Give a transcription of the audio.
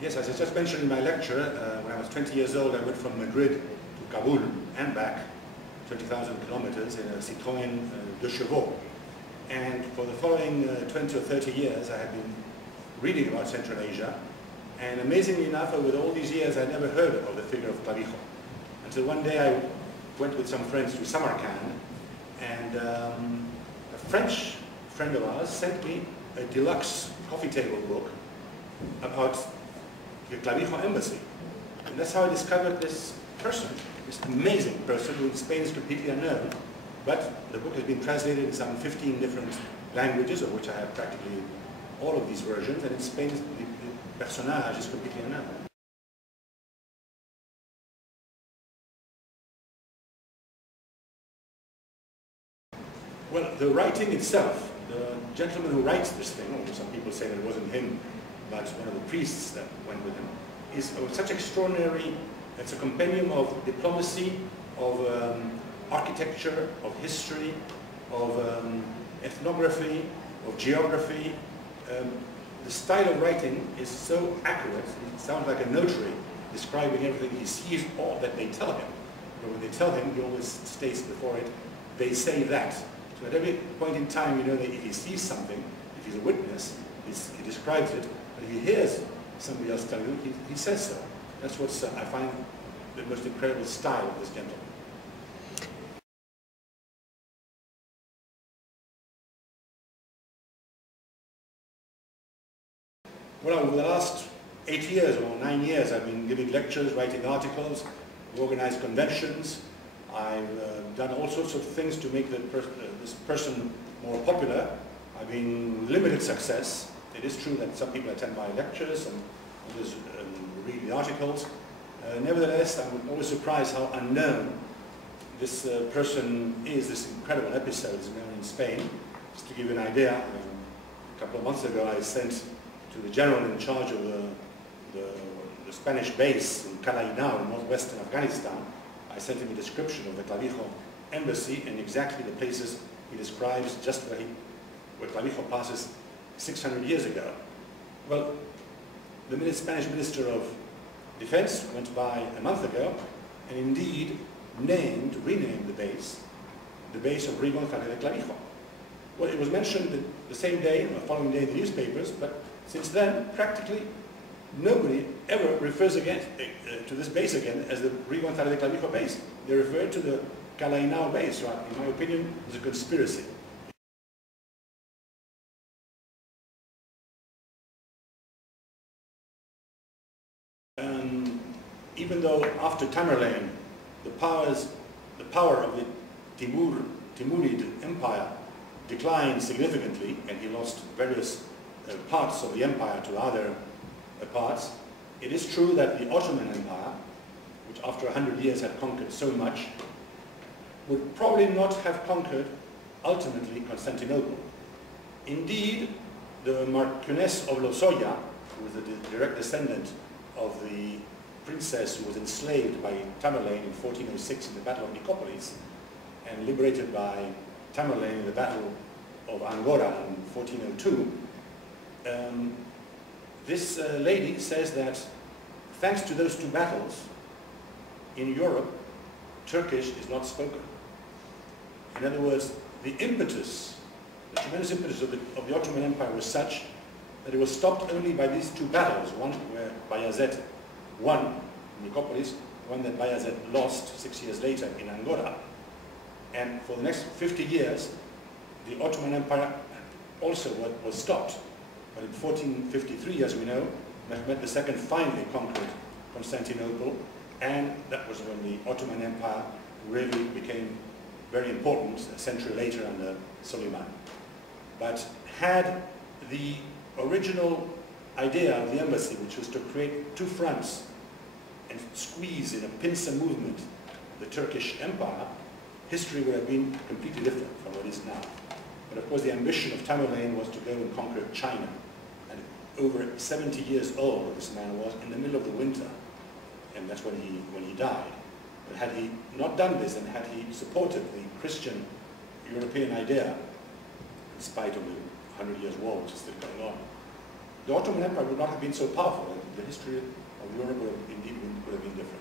Yes, as I just mentioned in my lecture, when I was 20 years old, I went from Madrid to Kabul and back, 20,000 kilometers in a Citroën de Chevaux. And for the following 20 or 30 years, I had been reading about Central Asia. And amazingly enough, over all these years, I never heard of the figure of Clavijo. Until one day I went with some friends to Samarkand, and a French friend of ours sent me a deluxe coffee table book about the Clavijo embassy. And that's how I discovered this person, this amazing person who in Spain is completely unknown. But the book has been translated in some 15 different languages, of which I have practically all of these versions, and in Spain the personage is completely unknown. Well, the writing itself, the gentleman who writes this thing, or some people say that it wasn't him, but one of the priests that went with him, is such extraordinary. It's a compendium of diplomacy, of architecture, of history, of ethnography, of geography. The style of writing is so accurate, it sounds like a notary describing everything. He sees all that they tell him. But when they tell him, he always states before it, they say that. So at every point in time, you know that if he sees something, if he's a witness, he describes it. But if he hears somebody else telling him, he says so. That's what I find the most incredible style of this gentleman. Well, over the last 8 years or 9 years, I've been giving lectures, writing articles, organized conventions. I've done all sorts of things to make this person more popular. I've been limited success. It is true that some people attend my lectures and others read the articles. Nevertheless, I'm always surprised how unknown this person is. This incredible episode is known in Spain. Just to give you an idea, a couple of months ago I sent to the general in charge of the Spanish base in Calainao in northwestern Afghanistan. I sent him a description of the Clavijo embassy and exactly the places he describes, just where Clavijo passes 600 years ago. Well, the Spanish Minister of Defense went by a month ago and indeed renamed the base of Rio González de Clavijo. Well, it was mentioned the same day, or the following day in the newspapers, but since then, practically nobody ever refers again to this base again as the Rio González de Clavijo base. They refer to the Calainao base, right? In my opinion, it's a conspiracy. Even though after Tamerlane, the power of the Timurid Empire declined significantly, and he lost various parts of the empire to other parts, it is true that the Ottoman Empire, which after 100 years had conquered so much, would probably not have conquered ultimately Constantinople. Indeed, the Marquess of Lozoya, who was the direct descendant of the princess who was enslaved by Tamerlane in 1406 in the Battle of Nicopolis and liberated by Tamerlane in the Battle of Angora in 1402, this lady says that thanks to those two battles, in Europe, Turkish is not spoken. In other words, the tremendous impetus of the Ottoman Empire was such that it was stopped only by these two battles, one where Bayazet won Nicopolis, one that Bayazet lost 6 years later in Angora. And for the next 50 years, the Ottoman Empire also was stopped. But in 1453, as we know, Mehmed II finally conquered Constantinople, and that was when the Ottoman Empire really became very important, a century later under Suleiman. But had the original idea of the embassy, which was to create two fronts and squeeze in a pincer movement the Turkish Empire, history would have been completely different from what it is now. But of course the ambition of Tamerlane was to go and conquer China. And over 70 years old this man was, in the middle of the winter, and that's when he died. But had he not done this, and had he supported the Christian European idea, in spite of the 100 Years' War which is still going on, the Ottoman Empire would not have been so powerful. The history of Europe would have indeed could have been different.